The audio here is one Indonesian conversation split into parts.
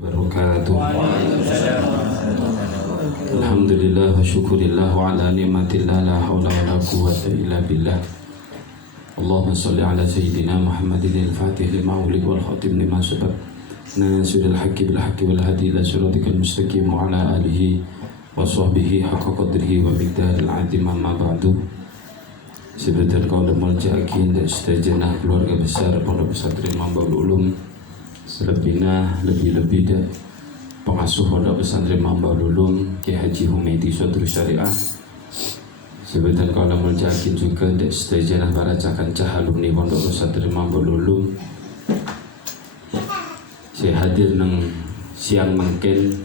Wabarakatuh. Alhamdulillah wa syukurillah wa ala ni'matillah la hawla wa la quwwata illa billah. Allahumma salli ala sayyidina Muhammadin al-fatih lima ughliq wal khatim lima sabaq nasiril haqqi bil haqqi wal hadi ila siratikal mustaqim wa ala alihi wa sahbihi haqqa qadrihi wa miqdaril azim, amma ba'du. Sebentar kaum mulja'in dan setajana keluarga besar Pondok Pesantren Mambaul Ulum, selebihnya lebih-lebih dan pengasuh Pondok Pesantren Mambaul Ulum Kiai Haji Humaidi Sodrus Syariah, sebentar kaum mulja'in juga dan setajana para cakan-cah alumni Pondok Pesantren Mambaul Ulum. Saya hadir nang siang mungkin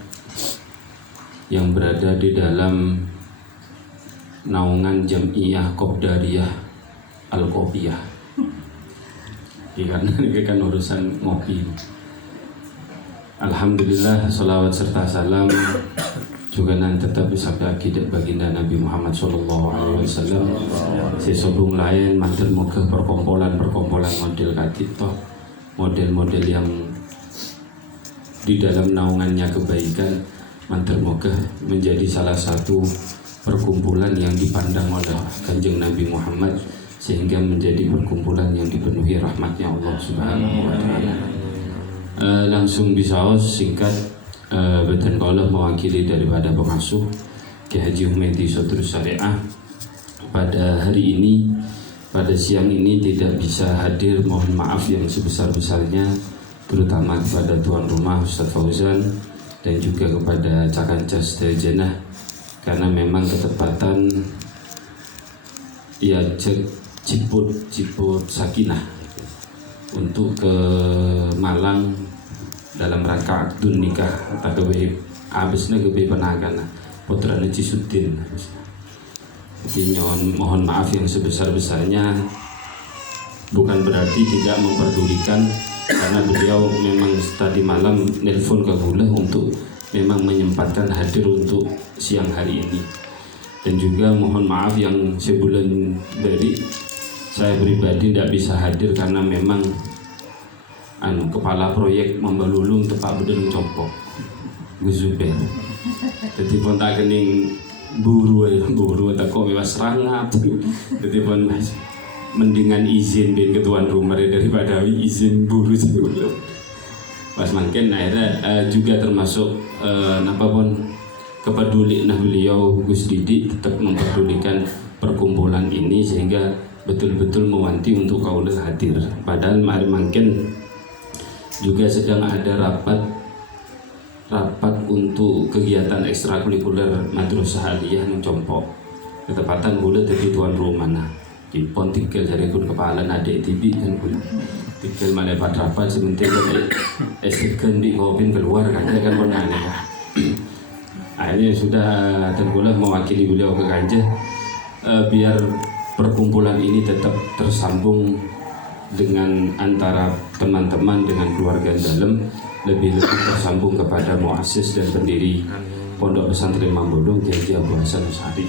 yang berada di dalam naungan Jam'iyah Qobdariyah Al-Qobiyah. Karena ini kan urusan ngopi. Alhamdulillah, salawat serta salam juga nanti tetap bersabda akidah baginda Nabi Muhammad SAW. Sesobung lain mantan moga perkumpulan model katito, model-model yang di dalam naungannya kebaikan, mantan moga menjadi salah satu perkumpulan yang dipandang oleh Kanjeng Nabi Muhammad sehingga menjadi perkumpulan yang dipenuhi rahmatnya Allah Subhanahu wa Ta'ala. Langsung bisaos singkat, beten kaulah mewakili daripada pengasuh Kiai Haji Humaidi Sodrus Syariah pada hari ini, pada siang ini tidak bisa hadir. Mohon maaf yang sebesar-besarnya, terutama kepada tuan rumah Ustaz Fauzan dan juga kepada cakan-cah setajana, karena memang ketepatan ya Ciput Sakinah untuk ke Malang dalam rangka akdun nikah atau abisnya kebe penagana putra Cisudin. Jadi mohon maaf yang sebesar-besarnya, bukan berarti tidak memperdulikan, karena beliau memang tadi malam nelpon ke Gula untuk memang menyempatkan hadir untuk siang hari ini. Dan juga mohon maaf yang sebulan dari saya pribadi tidak bisa hadir karena memang kepala proyek Mambaul Ulum tepak bedeng copok Gus Zubair. Jadi pun tak kening buru tak kok bebas serangap. Jadi pun mendingan izin bin ketuan rumah daripada izin buru sebelum. Pas makin akhirnya juga termasuk apapun kepeduli beliau Gus Didi tetap memperdulikan perkumpulan ini sehingga betul-betul mewanti untuk kaulah hadir. Padahal mari makin juga sedang ada rapat untuk kegiatan ekstrakurikuler madrasah aliyah yang compok. Ketepatan gula dari tuan rumah nah. Dipon tinggal dari kun kepala adik TV kan gula. Tinggal melepat rapat sebentar kan eskan di ngopin keluar kan pernah ya. Akhirnya sudah tergolong mewakili beliau ke Ganja biar perkumpulan ini tetap tersambung dengan antara teman-teman dengan keluarga dalam, lebih tersambung kepada muassis dan pendiri Pondok Pesantren Mambaul Ulum Kiai Haji Abu Hasan Asy'ari.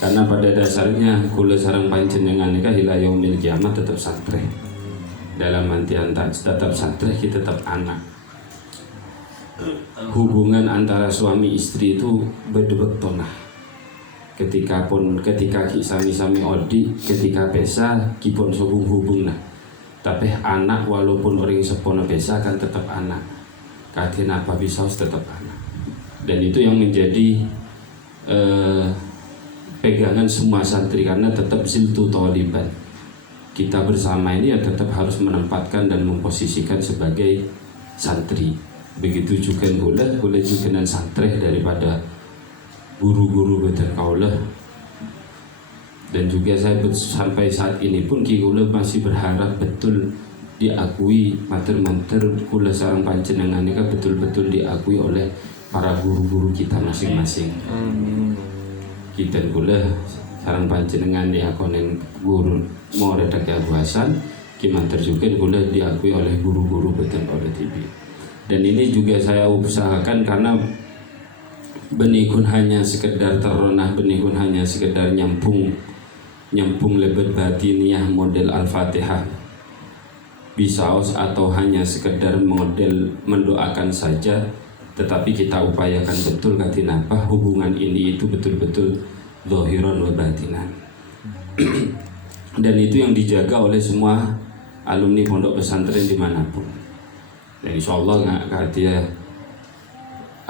Karena pada dasarnya kula sareng panjenengan nikah ila yaumil kiamat tetap santri. Dalam artian tetap santri, kita tetap anak. Hubungan antara suami istri itu berdebek tonah. Ketika sami-sami odi, ketika pesa kipun hubung nah. Tapi anak walaupun orang sepono pesa kan tetap anak. Kadang apa bisa tetap anak. Dan itu yang menjadi pegangan semua santri, karena tetap siltu toliban. Kita bersama ini ya tetap harus menempatkan dan memposisikan sebagai santri. Begitu juga boleh juga dan santri daripada guru-guru betul kaulah. Dan juga saya sampai saat ini pun Ki Kula masih berharap betul diakui mater-mater kula sareng panjenengan ini kan betul-betul diakui oleh para guru-guru kita masing-masing. Kita kula sareng panjenengan diakonin guru mau redak Abu Hasan, Ki mater juga kula diakui oleh guru-guru betul oleh TV. Dan ini juga saya usahakan karena benikun hanya sekedar terronah, benikun hanya sekedar nyambung lebat batiniyah model Al-Fatihah bisaos atau hanya sekedar model mendoakan saja, tetapi kita upayakan betul katinapa hubungan ini itu betul-betul zahiran wa batinan. Dan itu yang dijaga oleh semua alumni pondok pesantren dimanapun. Dan insya Allah nggak dia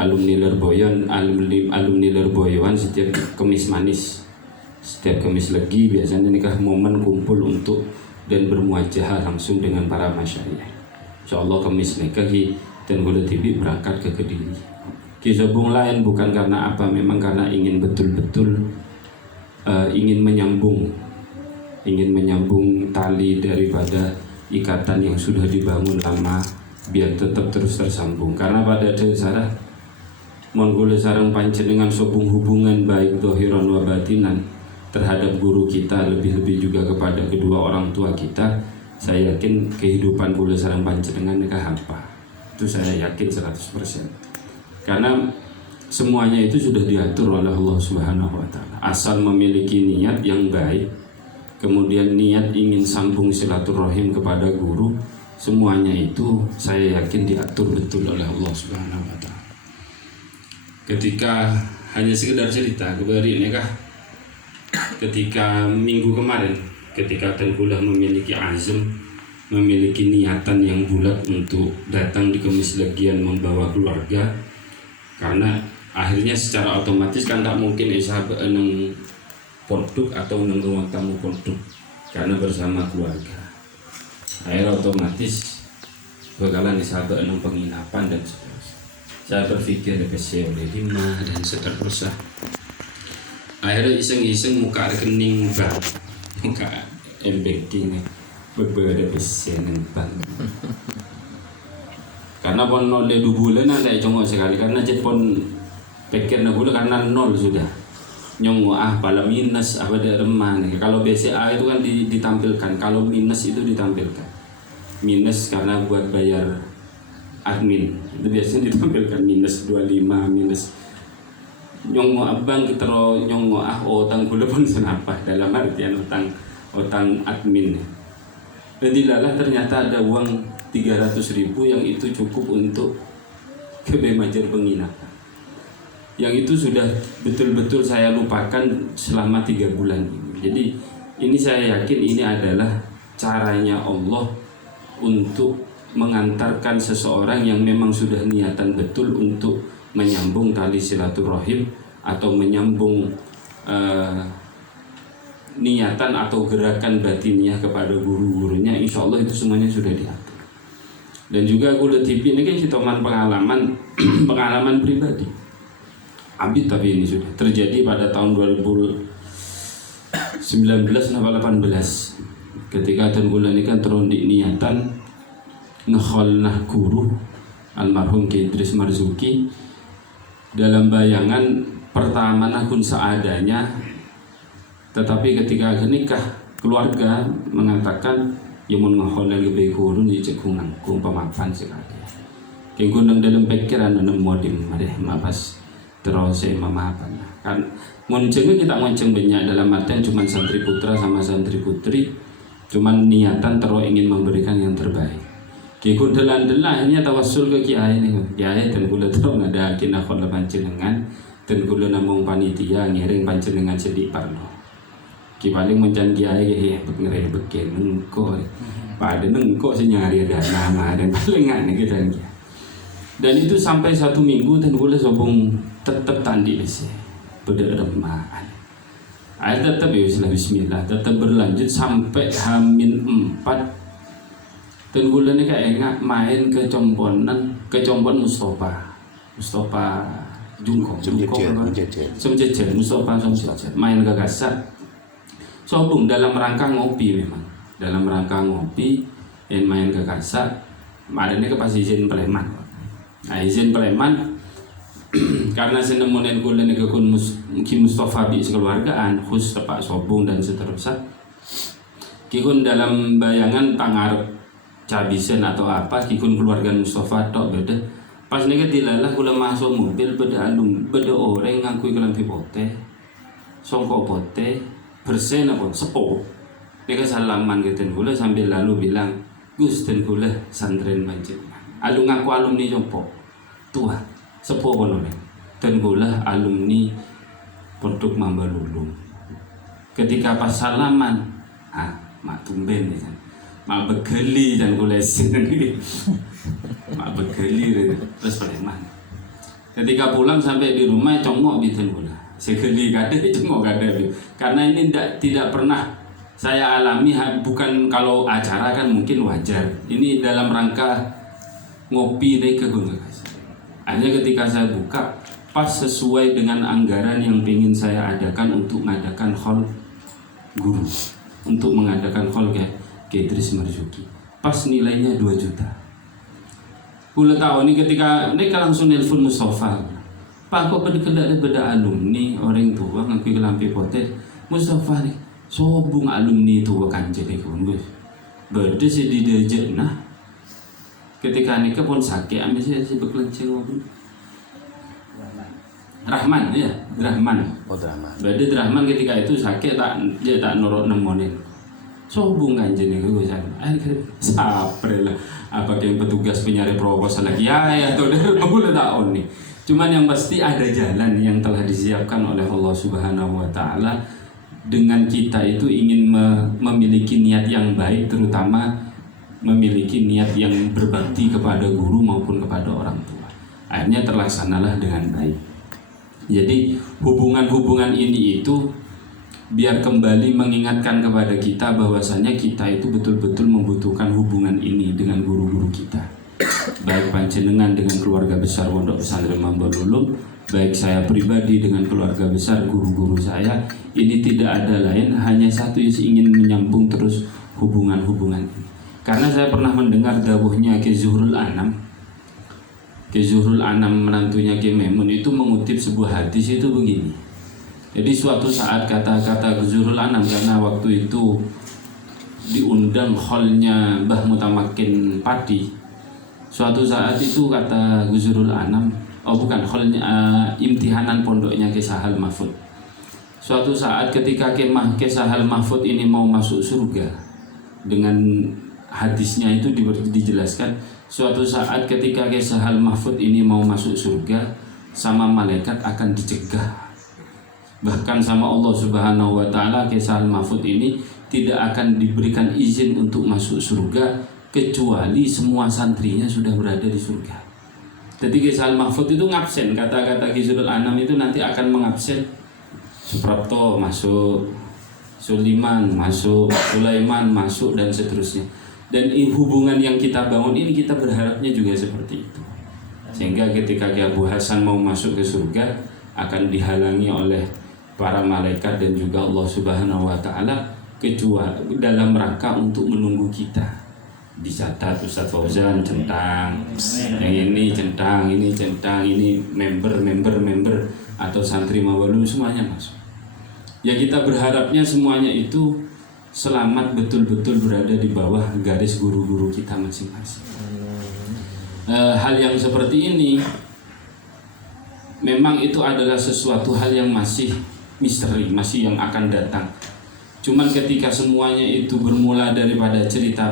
alumni Lirboyon setiap kemis manis, setiap kemis legi biasanya nikah momen kumpul untuk dan bermuajah langsung dengan para masyayikh. Insya Allah kemis nikah dan boleh tibi berangkat ke Kediri. Kisabung lain bukan karena apa, memang karena ingin betul-betul ingin menyambung tali daripada ikatan yang sudah dibangun lama biar tetap terus tersambung. Karena pada dasarnya Monggo sareng panjenengan sobung hubungan baik zahiran wa batinan terhadap guru kita, lebih-lebih juga kepada kedua orang tua kita. Saya yakin kehidupan kula sareng panjenengan nikah apa itu saya yakin 100%, karena semuanya itu sudah diatur oleh Allah Subhanahu wa Ta'ala. Asal memiliki niat yang baik, kemudian niat ingin sambung silaturahim kepada guru, semuanya itu saya yakin diatur betul oleh Allah Subhanahu wa Ta'ala. Ketika hanya sekedar cerita kebari nikah, ketika minggu kemarin, ketika Tengkulah memiliki azam, memiliki niatan yang bulat untuk datang di kemis legian membawa keluarga, karena akhirnya secara otomatis kan tak mungkin sahabat neng produk atau neng rumah tamu produk, karena bersama keluarga. Akhirnya otomatis bakalan sahabat neng penginapan dan seterusnya. Saya berpikir kesel oleh lima dan seterusnya. Akhirnya iseng-iseng muka rekening bank, muka m-banking berbeda pesen bank. Karena pon 2 bulan ada congok sekali, karena jet pon pikir 2 bulan karena 0 sudah. Nyongok pala minus apa ada remah nih. Kalau BCA itu kan ditampilkan, kalau minus itu ditampilkan. Minus karena buat bayar admin itu biasanya ditampilkan minus 25, minus nyongo abang kita nyongo utang gula pun senapa dalam artian utang admin. Dan dilalah ternyata ada uang 300.000 yang itu cukup untuk kebemajar penginapan, yang itu sudah betul-betul saya lupakan selama 3 bulan ini. Jadi ini saya yakin ini adalah caranya Allah untuk mengantarkan seseorang yang memang sudah niatan betul untuk menyambung tali silaturahim atau menyambung niatan atau gerakan batiniah kepada guru-gurunya. Insya Allah itu semuanya sudah diatur. Dan juga Kulit TV ini kan hitoman pengalaman pengalaman pribadi Abid, tapi ini sudah terjadi pada tahun 2019 atau 18 ketika Tengkulah ini kan terondik niatan ngekholnah guru almarhum Ki Idris Marzuki. Dalam bayangan pertama nakun seadanya, tetapi ketika nikah keluarga mengatakan yang mau ngehol lagi baik guru di cekung nangkung pemapan sekali. Kengkundang dalam pikiran dan modim madeh mapas terus saya memapan kan ngoncengnya kita ngonceng banyak dalam artian cuman santri putra sama santri putri, cuman niatan terus ingin memberikan yang terbaik. Kikun delan-delannya tawassul ke kiai ini, kiai Tengkulah terus ada kinakon panjenengan, Tengkulah namung panitia ngiring panjenengan sedih parno. Ki paling mencan kiai ngere beken engko, pada engko senyari ada nama dan paling aneh gitu kan. Dan itu sampai 1 minggu Tengkulah sobong tetap tandi sih, berderemaan. Air tetap ya bismillah, tetap berlanjut sampai Hamin 4. Tengkulah ini kayak enggak main ke Compon Mustafa Jungkong Somjejen Mustafa Somjejen main ke Gasat sobung dalam rangka ngopi, memang dalam rangka ngopi dan main ke Gasat. Madanya ke pas izin Peleman. Nah izin Peleman karena senemunen kula ini ke Ki Mustafa bi sekeluargaan khusus tepak sobung dan seterusnya. Kikun dalam bayangan tangarep cabisen atau apa kikun keluarga Mustafa tok beda. Pas nika dilalah kula masuk mobil beda orang ngangkui kelampi pote songkok pote bersen apa sepo nika salaman gitu kula sambil lalu bilang Gus dan kula santren panjenengan. Ngaku alumni jompok tua sepuh kono dan kula alumni Pondok Mambalulung. Ketika pas salaman, mak tumben ya, mak begeli dan kula sini, mak begeli terus preman. Ketika pulang sampai di rumah congok biten kula, segeli kade congok kade, karena ini tidak pernah saya alami. Bukan kalau acara kan mungkin wajar, ini dalam rangka ngopi deh ke gunung. Hanya ketika saya buka pas sesuai dengan anggaran yang ingin saya adakan untuk mengadakan hall guru, untuk mengadakan hall ke Idris Marzuki, pas nilainya 2 juta. Kula tahu nih ketika mereka langsung nelpon Mustafa, Pak kok beda alumni orang tua ngaku kelampi potes Mustafa nih sobung alumni tua kanjeng iku Gus. Berde sih di dejek nah. Ketika nikah pun sakit ambil saya si beklenceng ngomong. Rahman ya, Rahman. Oh, Rahman. Berde Rahman ketika itu sakit dia tak nurut nemonin. Sobung kanjeng iku Gus. Akhirnya sapre lah. Apa yang petugas penyari proposal lagi ya tuh udah tahun nih. Cuman yang pasti ada jalan yang telah disiapkan oleh Allah Subhanahu wa taala. Dengan kita itu ingin memiliki niat yang baik, terutama memiliki niat yang berbakti kepada guru maupun kepada orang tua. Akhirnya terlaksanalah dengan baik. Jadi hubungan-hubungan ini itu biar kembali mengingatkan kepada kita bahwasanya kita itu betul-betul membutuhkan hubungan ini dengan guru-guru kita. Baik panjenengan dengan keluarga besar Pondok Pesantren Mambalulung, baik saya pribadi dengan keluarga besar guru-guru saya, ini tidak ada lain hanya satu, ingin menyambung terus hubungan-hubungan ini. Karena saya pernah mendengar dawuhnya Ki Zuhrul Anam. Ki Zuhrul Anam menantunya Ki Memun itu mengutip sebuah hadis itu begini. Jadi suatu saat kata-kata Ki Zuhrul Anam, karena waktu itu diundang hallnya Mbah Mutamakin Pati. Suatu saat itu kata Ki Zuhrul Anam, hallnya imtihanan pondoknya Ki Sahal Mahfud. Suatu saat ketika Ki Sahal Mahfud ini mau masuk surga, dengan hadisnya itu dijelaskan, suatu saat ketika Ki Sahal Mahfud ini mau masuk surga, sama malaikat akan dicegah. Bahkan sama Allah Subhanahu wa taala Ki Sahal Mahfud ini tidak akan diberikan izin untuk masuk surga kecuali semua santrinya sudah berada di surga. Jadi Ki Sahal Mahfud itu ngabsen, kata-kata Ki Zuhrul Anam itu nanti akan mengabsen Suprapto masuk, Suliman masuk, Sulaiman masuk, dan seterusnya. Dan hubungan yang kita bangun ini kita berharapnya juga seperti itu. Sehingga ketika Ki Abu Hasan mau masuk ke surga akan dihalangi oleh para malaikat dan juga Allah Subhanahu wa taala kecuali dalam rangka untuk menunggu kita. Dicatat Ustadz Fauzan centang, yang ini centang, ini member atau santri Mawalum semuanya masuk. Ya kita berharapnya semuanya itu selamat betul-betul berada di bawah garis guru-guru kita masing-masing. Hal yang seperti ini memang itu adalah sesuatu hal yang masih misteri, masih yang akan datang. Cuman ketika semuanya itu bermula daripada cerita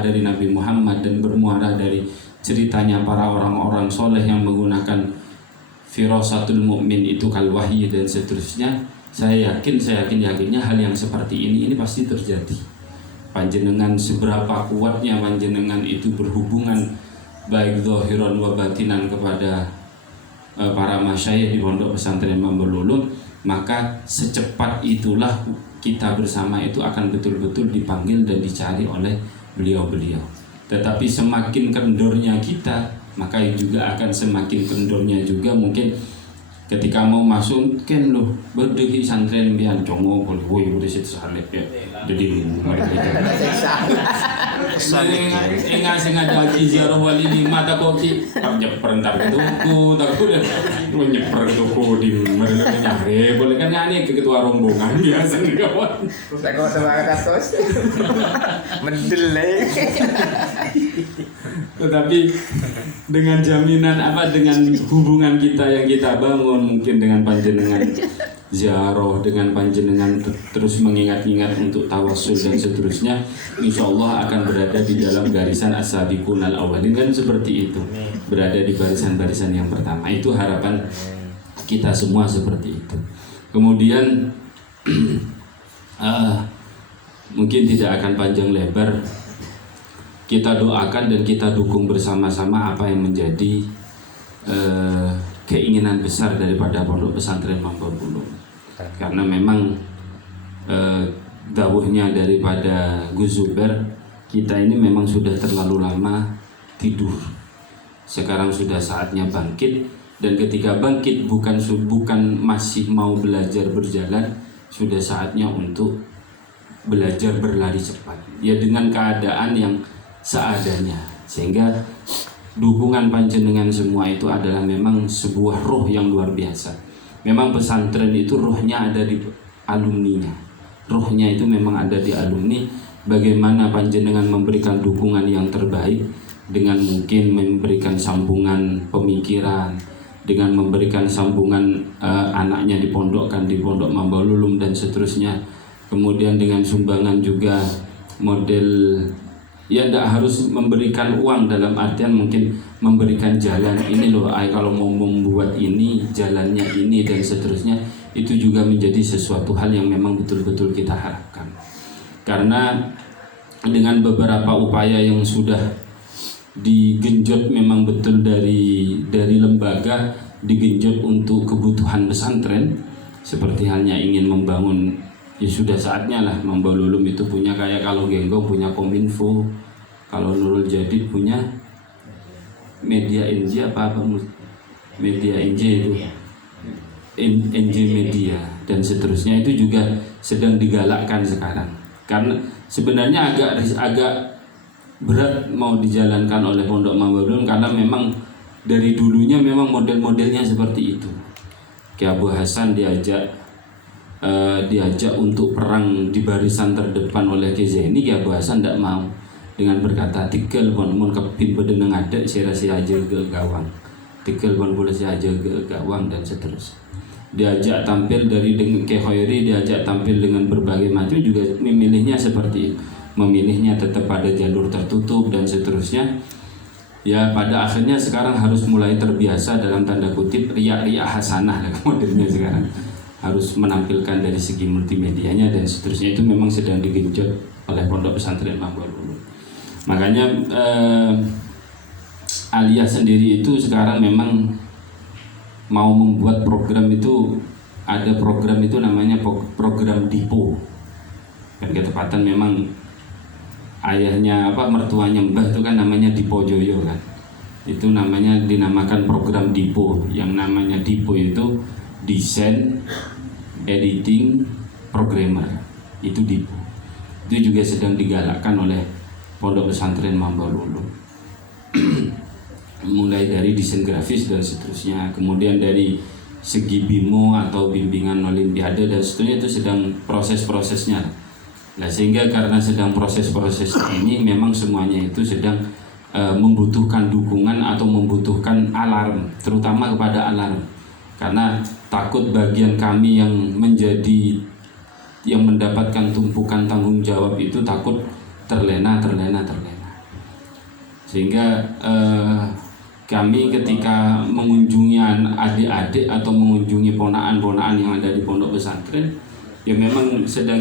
dari Nabi Muhammad dan bermuara dari ceritanya para orang-orang soleh yang menggunakan firasatul mukmin itu kal wahyi dan seterusnya, saya yakinnya hal yang seperti ini pasti terjadi. Panjenengan seberapa kuatnya panjenengan itu berhubungan baik zahiran wa batinan kepada para masyayikh di Pondok Pesantren Mambalulung, maka secepat itulah kita bersama itu akan betul-betul dipanggil dan dicari oleh beliau-beliau. Tetapi semakin kendornya kita, maka juga akan semakin kendornya juga mungkin ketika mau masuk kan loh berdegi santren bian congo boleh woi udah situ salib ya jadi mereka enggak sengaja lagi ziarah wali di mata koki nyeper ntar tuku takut lu nyeper tuku di mereka nyare boleh kan ngani ke ketua rombongan biasa nih kawan tak kau sama katos mendeleng. Tetapi dengan jaminan dengan hubungan kita yang kita bangun mungkin dengan panjenengan ziarah, dengan panjenengan terus mengingat-ingat untuk tawasul dan seterusnya, insya Allah akan berada di dalam garisan as-sabiqunal awwalin, kan seperti itu, berada di barisan-barisan yang pertama. Itu harapan kita semua seperti itu. Kemudian mungkin tidak akan panjang lebar, kita doakan dan kita dukung bersama-sama apa yang menjadi keinginan besar daripada Pondok Pesantren Mamba Bulung. Karena memang dawuhnya daripada Gus Zubair, kita ini memang sudah terlalu lama tidur. Sekarang sudah saatnya bangkit, dan ketika bangkit bukan masih mau belajar berjalan, sudah saatnya untuk belajar berlari cepat. Ya dengan keadaan yang seadanya, sehingga dukungan panjenengan semua itu adalah memang sebuah roh yang luar biasa. Memang pesantren itu rohnya ada di alumninya. Rohnya itu memang ada di alumni. Bagaimana panjenengan memberikan dukungan yang terbaik dengan mungkin memberikan sambungan pemikiran, dengan memberikan sambungan anaknya dipondokkan di Pondok Mamba Bulung dan seterusnya. Kemudian dengan sumbangan juga model, ya tidak harus memberikan uang, dalam artian mungkin memberikan jalan, ini loh kalau mau membuat ini jalannya ini dan seterusnya. Itu juga menjadi sesuatu hal yang memang betul-betul kita harapkan, karena dengan beberapa upaya yang sudah digenjot memang betul dari lembaga, digenjot untuk kebutuhan pesantren, seperti halnya ingin membangun, ya sudah saatnya lah Mamba Bulung itu punya, kayak kalau Genggong punya Kominfo, kalau Nurul Jadid punya Media NJ Media NJ itu NJ Media dan seterusnya. Itu juga sedang digalakkan sekarang, karena sebenarnya agak berat mau dijalankan oleh Pondok Mamba Bulung, karena memang dari dulunya memang model-modelnya seperti itu. Ki Abu Hasan diajak untuk perang di barisan terdepan oleh Ki Zaini, Ki Abu Hasan tidak mau, dengan berkata tikel pun kepin bedeneng ada si aja ke gawang, tikel pun boleh si aja ke gawang dan seterusnya. Diajak tampil dari dengan Ki Khairi, diajak tampil dengan berbagai macam, juga memilihnya seperti itu, memilihnya tetap pada jalur tertutup dan seterusnya. Ya pada akhirnya sekarang harus mulai terbiasa dalam tanda kutip riak-riak hasanah lah modelnya sekarang, harus menampilkan dari segi multimedianya dan seterusnya. Itu memang sedang digenjot oleh Pondok Pesantren Mamba Bulung. Makanya Aliyah sendiri itu sekarang memang mau membuat program itu, ada program itu namanya program Dipo, dan ketepatan memang ayahnya mertuanya Mbah itu kan namanya Dipo Joyo kan, itu namanya dinamakan program Dipo. Yang namanya Dipo itu desain, editing, programmer, itu Dipo. Itu juga sedang digalakkan oleh Pondok Pesantren Mamba Bulung. Mulai dari desain grafis dan seterusnya, kemudian dari segi BIMO atau bimbingan olimpiade dan seterusnya, itu sedang proses-prosesnya. Nah sehingga karena sedang proses-proses ini, memang semuanya itu sedang membutuhkan dukungan atau membutuhkan alarm, terutama kepada alarm, karena takut bagian kami yang mendapatkan tumpukan tanggung jawab itu takut terlena. Sehingga kami ketika mengunjungi adik-adik atau mengunjungi ponaan-ponaan yang ada di pondok pesantren, ya memang sedang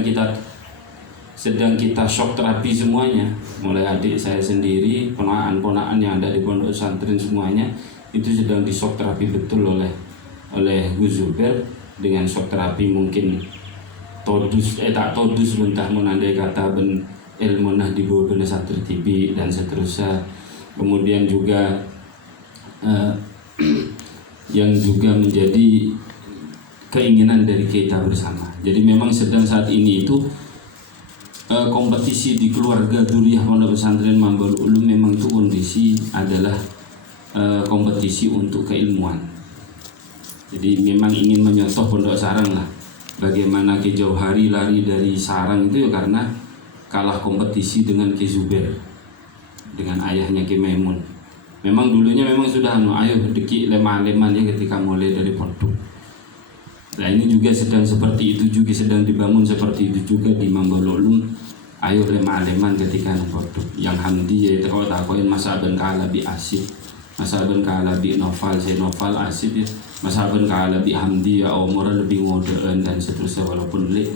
kita shock terapi semuanya. Mulai adik saya sendiri, ponaan-ponaan yang ada di pondok pesantren semuanya itu sedang di shock terapi betul oleh Gus Zubair, dengan shock terapi mungkin tak todus bentah menandai kata ben ilmu nah di bawah santri TV dan seterusnya. Kemudian juga yang juga menjadi keinginan dari kita bersama. Jadi memang sedang saat ini itu kompetisi di keluarga Dzurriyyah Pondok Pesantren Mamba Bulung, memang itu kondisi adalah kompetisi untuk keilmuan. Jadi memang ingin menyontoh Pondok Sarang lah. Bagaimana Ki Jauhari lari dari sarang itu ya karena kalah kompetisi dengan Ki Zubair, dengan ayahnya Ki Maimun. Memang dulunya memang sudah ayo deki leman-leman ya ketika mulai dari pondok. Nah ini juga sedang seperti itu juga, sedang dibangun seperti itu juga di Mambaul Ulum. Ayo lemah-leman ketika bodoh yang hamdi yaitu kalau takoin masa ben kala bi asid, masa ben kala bi novel saya novel asid ya, masa ben kala bi hamdi ya umur lebih modern dan seterusnya walaupun late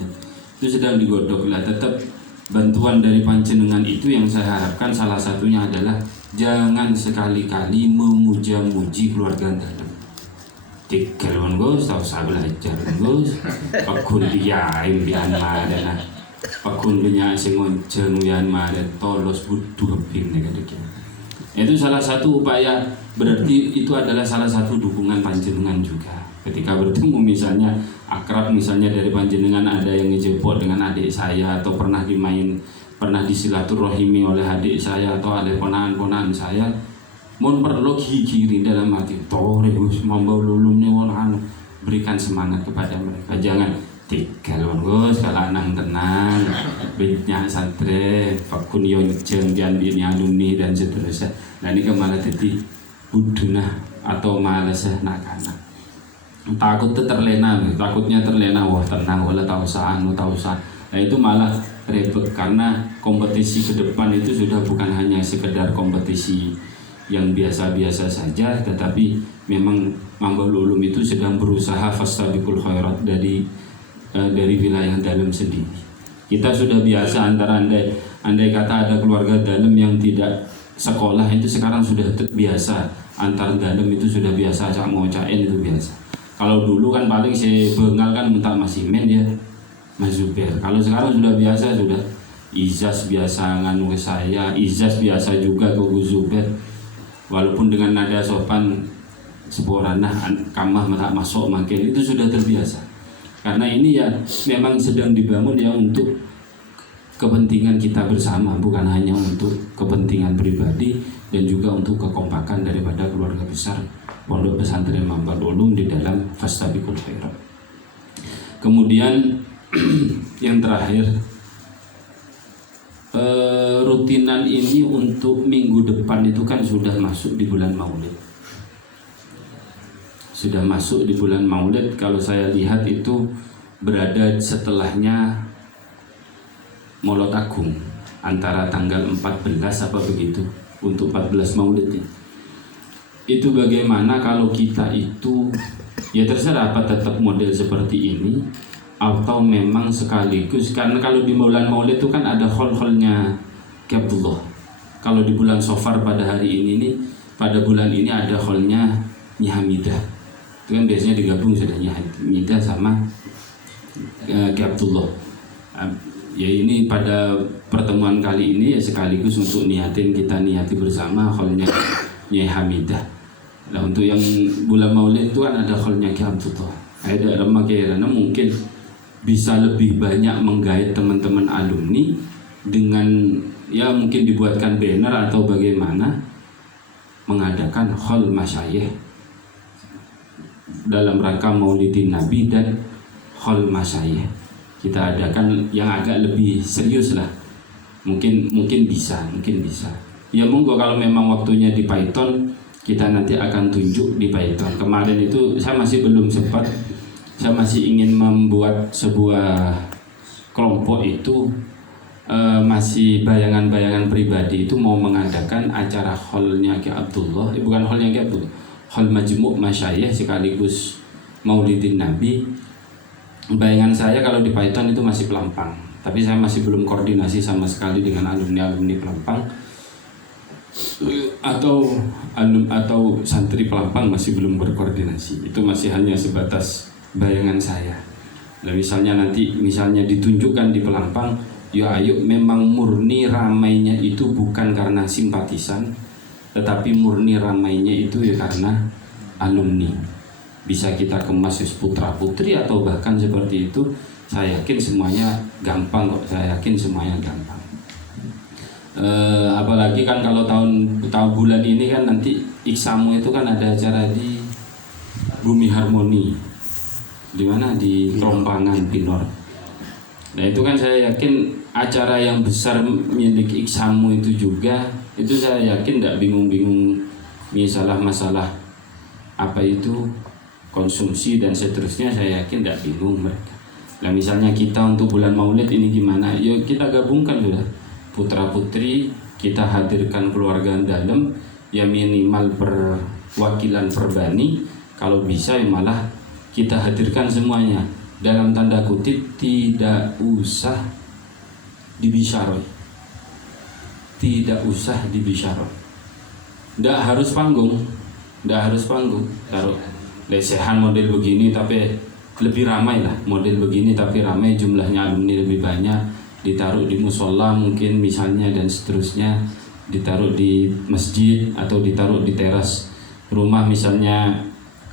itu sedang digodok lah. Tetap bantuan dari panjenengan itu yang saya harapkan salah satunya adalah jangan sekali-kali memuja-muji keluarga dalam. Tikelon Gus, tahu saya belajar Gus, pakun dia impian madana, pakun punya sengonceng impian madan, tolos butuh pin negatif. Itu salah satu upaya, berarti itu adalah salah satu dukungan panjenengan juga. Ketika bertemu misalnya akrab misalnya dari panjenengan ada yang ngejebot dengan adik saya atau pernah disilaturahimi oleh adik saya atau oleh ponakan-ponakan saya. Mohon perlu kiri dalam hati tore Gus Mambaul Ulum ni wong berikan semangat kepada mereka. Jangan tinggal Gus kalau nang tenang banyak santri fakun yonceng diambil alumni dan seterusnya. Nah ini malah jadi buduna atau malas nakana. Takut takutnya terlena wah tenang wala tahu sah. Nah itu malah repot karena kompetisi ke depan itu sudah bukan hanya sekedar kompetisi yang biasa-biasa saja, tetapi memang Mambaul Ulum itu sedang berusaha fastabiqul khairat dari wilayah dalam sendiri. Kita sudah biasa antara andai kata ada keluarga dalam yang tidak sekolah itu sekarang sudah biasa, antar dalam itu sudah biasa, cak ngocain itu biasa. Kalau dulu kan paling saya bengal kan minta Mas Imen ya, Mas Zubair. Kalau sekarang sudah biasa, sudah Izas biasa nganu ke saya, Izas biasa juga ke Gus Zubair. Walaupun dengan nada sopan seborana kamah mata masuk makin itu sudah terbiasa. Karena ini ya memang sedang dibangun ya untuk kepentingan kita bersama, bukan hanya untuk kepentingan pribadi dan juga untuk kekompakan daripada keluarga besar Pondok Pesantren Mambaul Ulum di dalam fastabiqul khairat. Kemudian yang terakhir, rutinan ini untuk minggu depan itu kan sudah masuk di bulan Maulid. Sudah masuk di bulan Maulid, kalau saya lihat itu berada setelahnya Maulid Agung, antara tanggal 14 apa begitu untuk 14 Maulid ya. Itu bagaimana kalau kita itu ya terserah apa tetap model seperti ini atau memang sekaligus, karena kalau di bulan Maulid itu kan ada khol-kholnya Abdullah. Kalau di bulan Safar pada hari ini nih, pada bulan ini ada kholnya Nyi Hamidah. Itu kan biasanya digabung sudah Nyi Hamidah sama Abdullah. Ya ini pada pertemuan kali ini ya sekaligus untuk kita niati bersama kholnya Nyi Hamidah. Nah untuk yang bulan Maulid itu kan ada kholnya Abdullah. Ada makanya mungkin bisa lebih banyak menggait teman-teman alumni dengan ya mungkin dibuatkan banner atau bagaimana mengadakan khol masyayikh dalam rangka Maulidin Nabi dan khol masyayikh. Kita adakan yang agak lebih serius lah. Mungkin bisa. Ya monggo kalau memang waktunya di Python, kita nanti akan tunjuk di Python. Kemarin itu saya masih belum sempat. Saya masih ingin membuat sebuah kelompok itu masih bayangan-bayangan pribadi itu mau mengadakan acara kholnya Ki Abdullah, bukan kholnya Ki Abdullah, khol majmu' masyayikh sekaligus Maulidin Nabi. Bayangan saya kalau di Python itu masih Pelampang, tapi saya masih belum koordinasi sama sekali dengan alumni Pelampang atau santri Pelampang, masih belum berkoordinasi. Itu masih hanya sebatas bayangan saya. Nah, misalnya ditunjukkan di Pelampang, ya ayo memang murni ramainya itu bukan karena simpatisan, tetapi murni ramainya itu ya karena alumni. Bisa kita kemas putra putri atau bahkan seperti itu. Saya yakin semuanya gampang kok. Apalagi kan kalau tahun bulan ini kan nanti Iksamu itu kan ada acara di Bumi Harmoni, di mana di Rompangan Pinor. Nah itu kan saya yakin acara yang besar milik Iksamu itu juga, itu saya yakin tidak bingung-bingung masalah apa itu konsumsi dan seterusnya, saya yakin tidak bingung mereka. Nah misalnya kita untuk bulan Maulid ini gimana? Ya kita gabungkan sudah, putra putri kita hadirkan keluarga dalam, ya minimal perwakilan perbani, kalau bisa ya malah kita hadirkan semuanya. Dalam tanda kutip tidak usah dibisaroi, tidak usah dibisaroi, tidak harus panggung, taruh lesehan model begini tapi lebih ramai lah, model begini tapi ramai, jumlahnya alumni lebih banyak, ditaruh di musola mungkin misalnya dan seterusnya, ditaruh di masjid atau ditaruh di teras rumah misalnya,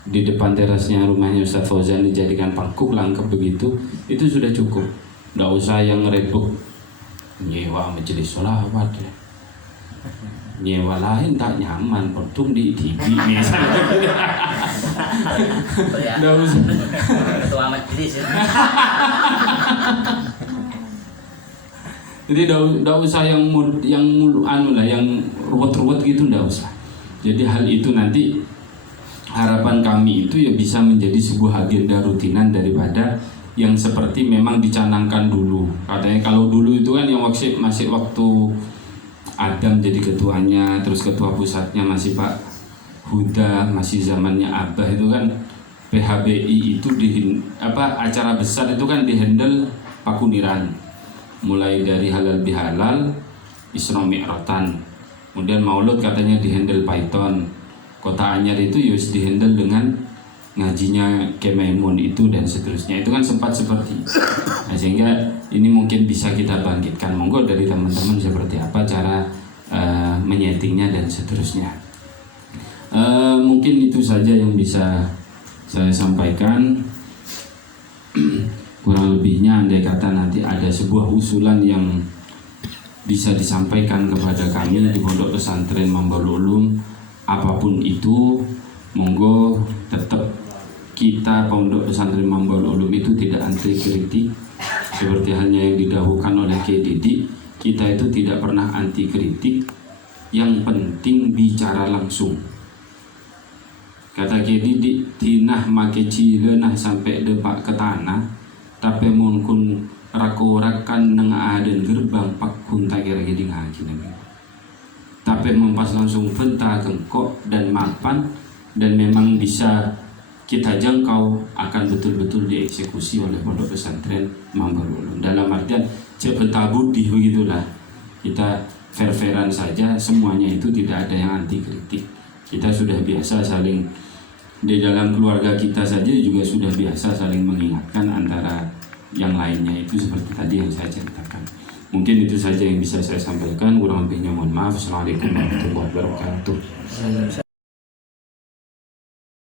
di depan terasnya rumahnya Ustaz Fauzan dijadikan pangkuk langkep begitu, itu sudah cukup. Nggak usah yang ngerebek nyewa majelis sholawat ya, nyewa lain tak nyaman, podum di TV misalnya. Nggak usah. Ketua majelis ya. Jadi nggak usah yang anu lah, yang ruwet-ruwet gitu, nggak usah. Jadi hal itu nanti harapan kami itu ya bisa menjadi sebuah agenda rutinan daripada yang seperti memang dicanangkan dulu. Katanya kalau dulu itu kan yang masih waktu Adam jadi ketuanya, terus ketua pusatnya masih Pak Huda, masih zamannya Abah, itu kan PHBI itu acara besar itu kan dihandle Pak Kuniran, mulai dari halal bihalal, Isra Mi'ratan, kemudian Maulud katanya dihandle Python, Kota Anyar itu yus dihandle dengan ngajinya Kemaimun itu dan seterusnya, itu kan sempat seperti itu. Nah, sehingga ini mungkin bisa kita bangkitkan, monggo dari teman-teman seperti apa cara menyetingnya dan seterusnya. Mungkin itu saja yang bisa saya sampaikan. Kurang lebihnya andai kata nanti ada sebuah usulan yang bisa disampaikan kepada kami di Pondok Pesantren Mambaul Ulum, apapun itu, monggo tetap kita Pondok Pesantren Mambaul Ulum itu tidak anti kritik, seperti halnya yang didahulukan oleh Kiai Didik. Kita itu tidak pernah anti kritik, yang penting bicara langsung. Kata Kiai Didik, tinah make cilenah sampai depak ke tanah, tapi mungkin rakorakan neng aden gerbang pak kunta kira-kira ngaji nabi. Tapi mempas langsung venta kengkok dan mapan, dan memang bisa kita jangkau, akan betul-betul dieksekusi oleh Pondok Pesantren Mambaul Ulum. Dalam artian cepeta budi begitulah. Kita fair-fairan saja, semuanya itu tidak ada yang anti kritik. Kita sudah biasa saling, di dalam keluarga kita saja juga sudah biasa saling mengingatkan antara yang lainnya, itu seperti tadi yang saya ceritakan. Mungkin itu saja yang bisa saya sampaikan, kurang lebihnya mohon maaf. Assalamualaikum warahmatullahi wabarakatuh.